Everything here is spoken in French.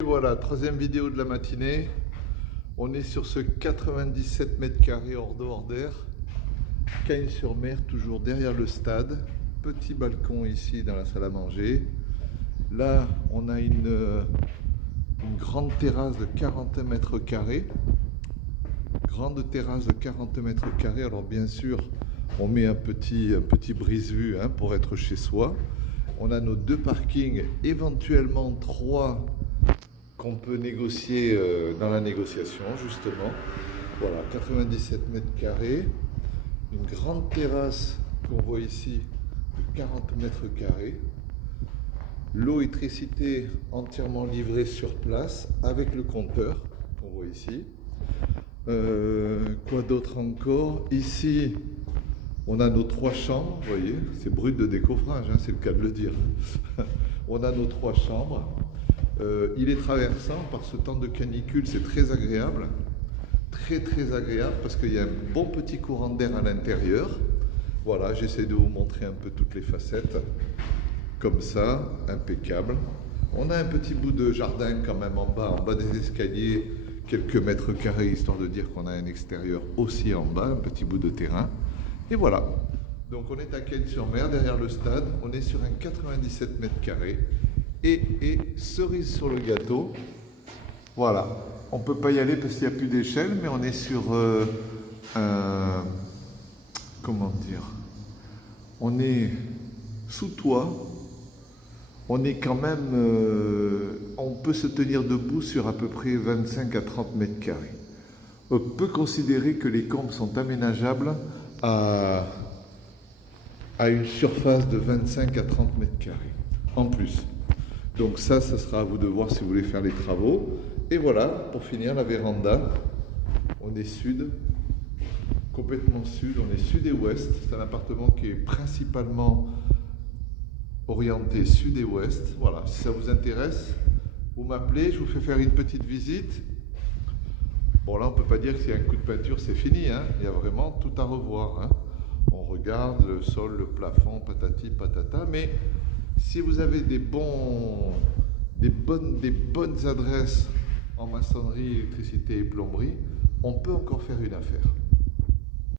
Et voilà, troisième vidéo de la matinée. On est sur ce 97 mètres carrés hors d'eau, hors d'air. Cagnes-sur-Mer, toujours derrière le stade. Petit balcon ici dans la salle à manger. Là, on a une grande terrasse de 40 mètres carrés. Grande terrasse de 40 mètres carrés. Alors bien sûr, on met un petit brise-vue pour être chez soi. On a nos deux parkings, éventuellement trois qu'on peut négocier dans la négociation, justement. Voilà, 97 mètres carrés. Une grande terrasse qu'on voit ici de 40 mètres carrés. L'eau, électricité entièrement livrée sur place avec le compteur qu'on voit ici. Quoi d'autre encore? Ici, on a nos trois chambres, vous voyez, c'est brut de décoffrage, c'est le cas de le dire. On a nos trois chambres. Il est traversant par ce temps de canicule, c'est très agréable. Très agréable parce qu'il y a un bon petit courant d'air à l'intérieur. Voilà, j'essaie de vous montrer un peu toutes les facettes. Comme ça, impeccable. On a un petit bout de jardin quand même en bas des escaliers, quelques mètres carrés, histoire de dire qu'on a un extérieur aussi en bas, un petit bout de terrain. Et voilà. Donc on est à Cagnes-sur-Mer, derrière le stade. On est sur un 97 mètres carrés. Et cerise sur le gâteau, voilà, on ne peut pas y aller parce qu'il n'y a plus d'échelle, mais on est sur comment dire, on est sous toit, on est quand même, on peut se tenir debout sur à peu près 25 à 30 mètres carrés. On peut considérer que les combles sont aménageables à une surface de 25 à 30 mètres carrés, en plus. Donc ça sera à vous de voir si vous voulez faire les travaux. Et voilà, pour finir, la véranda. On est sud, complètement sud, on est sud et ouest. C'est un appartement qui est principalement orienté sud et ouest. Voilà, si ça vous intéresse, vous m'appelez, je vous fais faire une petite visite. Bon là, on ne peut pas dire que s'il y a un coup de peinture, c'est fini. Il y a vraiment tout à revoir. On regarde le sol, le plafond, patati, patata, mais si vous avez des bonnes adresses en maçonnerie, électricité et plomberie, on peut encore faire une affaire.